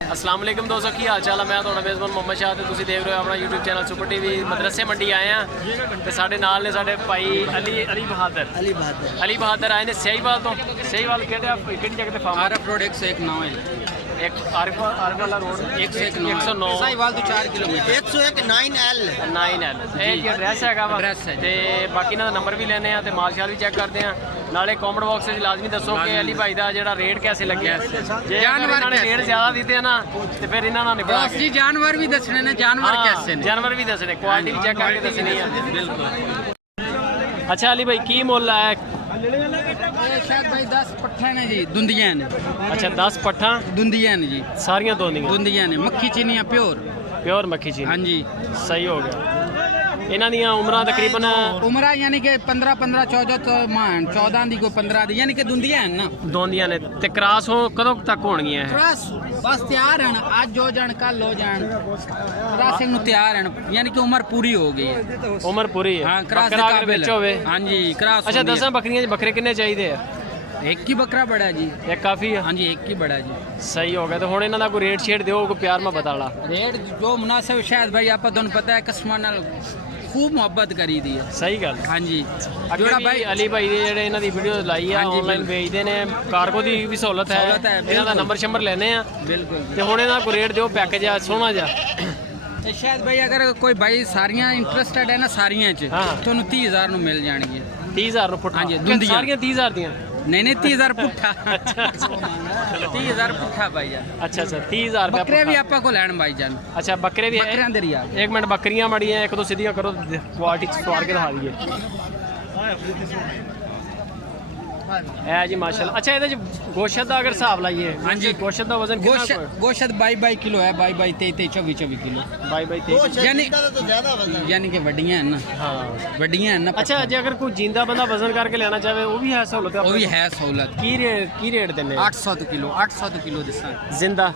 अस्सलाम वालेकुम दोस्तों, की हाल चाल है। मैं थोड़ा मेज़बान मोहम्मद शाह, तुम देख रहे हो अपना यूट्यूब चैनल सुपर टीवी। मदरसे मंडी आए हैं तो साढ़े नाल ने साढ़े भाई अली बहादुर आए ने सहीवाल तो। सहीवाल कि जगह फार्म आरफ रोड 109 है। एक आरफ वाला रोड 109 सहीवाल तो 4 किलोमीटर 101 9L ये एड्रैस है ते बाकी ना नंबर भी लेने हैं ते माल शाल भी चेक करते हैं। नाले कॉमेंट बॉक्स में लाजमी दसो कि अली भाई का जो रेट कैसे लगे। जे जानवर ने रेट ज्यादा दिते ना तो फिर इन्होंने नहीं बना जी जानवर भी दसने ने, जानवर कैसे ने, जानवर भी दसने, क्वालिटी भी चेक करके दसनी है। बिल्कुल। अच्छा अली भाई की मुल है? शायद भाई 10 पट्ठा ने जी, दुंदियां ने। अच्छा 10 पट्ठा दुंदियां ने जी, सारियां दुंदियां ने, मक्खी चीनियां प्योर मक्खी चीनी। हाँ जी सही हो गया। इन्हां दियां उम्रां तकरीबन उम्र यानी कि 15 14 तो मान 14 दी को 15 दी यानी कि दुंदियां हैं ना, दोंदियां ने ते क्रॉस हो कदों तक होणगियां है? बस तैयार हैं, आज हो जान कल हो जान, क्रॉसिंग नु तैयार हैं यानी कि उम्र पूरी हो गई है। उम्र पूरी है। हां क्रॉस बकरा अगर विच होवे। हां जी क्रॉस। अच्छा 10 बकरियां च बकरे किन्ने चाहिए? एक ही बकरा बड़ा जी, एक काफी है। हाँ जी एक ही बड़ा जी। सही हो गया। तो हुण इन्हां दा कोई रेट शेट दिओ, कोई प्यार मोहब्बत वाला रेट जो मुनासिब। शायद भाई आपको तुहानू पता है कस्मां नाल खूब मोहब्बत करी दी है। सही गल। हाँ जी जोड़ा भाई अली भाई दे जेड़े इन्हां दी वीडियो लाई है ऑनलाइन भेजदे ने, कार्गो दी भी सहूलत है। इन्हां दा नंबर शंबर लेने आ बिल्कुल। ते हुण इन्हां कोई रेट दिओ, पैकेज आ सोहना जा। ते शायद भाई अगर कोई भाई सारियां इंटरेस्टेड है ना सारियां च, तुहानू 30,000 नु मिल जाणगी। 30,000 नु पुट्ठा? हाँ जी सारियां 30,000 दियां? नहीं 30,000 पुट्ठा। 30,000 पुट्ठा भाई जान। अच्छा 30,000 बकरे भी आपा को लैन भाई जान। अच्छा बकरे भी बकरियां दे रिया। एक मिनट, बकरियां मड़ी हैं, एक दो सीधियां करो, क्वालिटी सवार के दिखा दीजिए। है जी माशाल्लाह। अच्छा ये गोश्त का अगर हिसाब लाइए, हाँ जी गोश्त का वजन गोश्त 22 किलो है, 22 23 24 किलो, 22 यानी कि वड्डियां हैं ना। हाँ वड्डियां हैं ना। अच्छा जी अगर कोई जिंदा बंदा वजन करके लेना चाहे वो भी है सहूलत? वो भी है सहूलत। की रेट देने? 800 किलो दसा जिंदा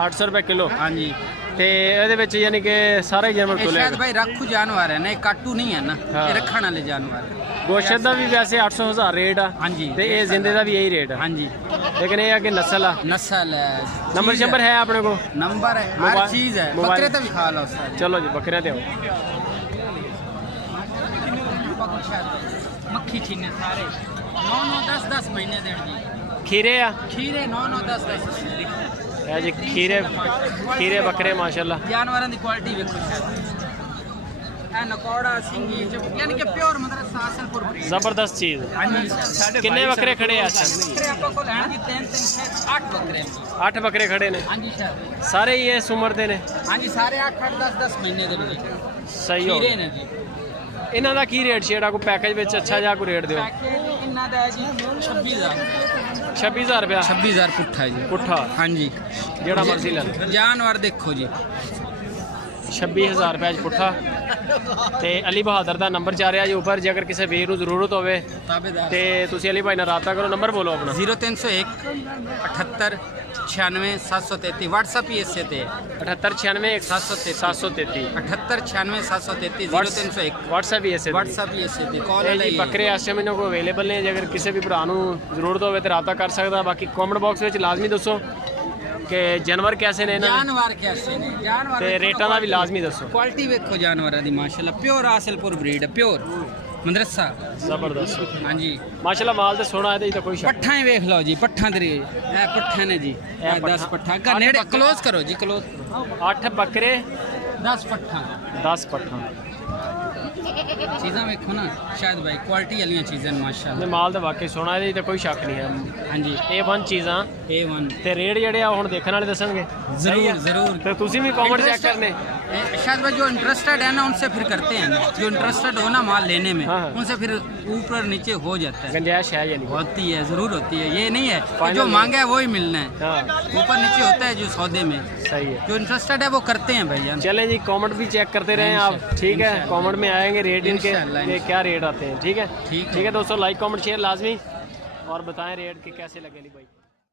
800 रुपए किलो। हाँ जी ते ਇਹਦੇ ਵਿੱਚ ਯਾਨੀ ਕਿ ਸਾਰੇ ਜਾਨਵਰ ਕੋਲੇ शायद भाई रखू जानवर है ना, ये काटू नहीं है ना, ये रखने वाले जानवर। गोश्त का भी वैसे 800,000 रेट आ। हाँ जी ते ये जिंदे का भी यही रेट है। हाँ जी लेकिन ये है कि नस्ल है। नंबर शंबर है अपने को? नंबर है, हर चीज है। बकरे तो भी खा लो सर। चलो जी बकरे दो। मक्खी छीने सारे 9 10 महीने दे जी। खीरे आ? खीरे 9 10 है जी खीरे बकरे माशाल्लाह। जानवरों की क्वालिटी देखो है, नकोड़ा सिंगी यानी कि प्योर मतलब सासलपुर जबरदस्त चीज। हाँ जी कितने बकरे खड़े हैं? बकरे आपको को लेने की 3 8 बकरे। 8 बकरे खड़े ने? हाँ जी सर सारे ये इस उम्र दे ने? हाँ जी सारे 8 10 महीने दे जी। सही हो खीरे ने जी। इन्हां दा की रेट शेड़ा को पैकेज विच अच्छा जा को रेट दियो? पैकेज इन्हां दा है जी 26,000 रुपया। 26,000 पुट्ठा जी। पुट्ठा? हाँ जी जेड़ा मर्जी ले जानवर देखो जी। 26,000 रुपये पुट्ठा। ते अली बहादुर का नंबर जा रहा जी ऊपर, जे अगर किसी वीर को जरूरत हो तो तुम अली भाई ने रब्ता करो। नंबर बोलो अपना। 0301 78 96 733। व्हाट्सअप ही इससे थे 78 96 733 78 96 733 0301। व्हाट्सअप ही ऐसे थे कॉल जी। बकरे इस टाइम इन्होंने को अवेलेबल ने, जे अगर किसी भी भरा जरूरत हो तो रब्ता कर सकता। बाकी कॉमेंट बॉक्स में लाजमी दसो कि जानवर कैसे ने, जानवर कैसे ने, जानवर ते रेटां दा भी लाजमी दसो। क्वालिटी देखो जानवरों की माशाल्लाह प्योर हासिलपुर ब्रीड है, प्योर मदरसा जबरदस्त। हाँ जी माशाल्लाह माल तो सोना है तो कोई शक। पट्ठा ही देख लो जी, पट्ठा दे पट्ठा ने जी 10 पट्ठा नेड़े क्लोज करो जी, क्लोज करो। 8 बकरे 10 पट्ठा चीज़ा देखो ना। शायद भाई क्वालिटी वाली चीज़ें माशाल्लाह। माल तो वाकई सोना है तो कोई शक नहीं है। हाँ जी A1 चीज़ां A1 ते रेट जेडे हुण देखने वाले दसणगे जरूर। ते तुसी भी कमेंट चेक करने। शायद भाई जो इंटरेस्टेड है ना उनसे फिर करते हैं, जो इंटरेस्टेड हो ना माल लेने में उनसे फिर ऊपर नीचे हो जाता है। गुंजाइश है या नहीं? होती है, जरूर होती है। ये नहीं है कि जो मांगा है वो ही मिलना है, ऊपर नीचे होता है जो सौदे में। सही है, जो इंटरेस्टेड है वो करते हैं भाई। चलें जी कमेंट भी चेक करते रहें आप, ठीक है? कमेंट में आएंगे रेट इनके क्या रेट आते हैं, ठीक है? ठीक है दोस्तों, लाइक कमेंट शेयर लाजमी और बताएं रेट के कैसे लगे भाई।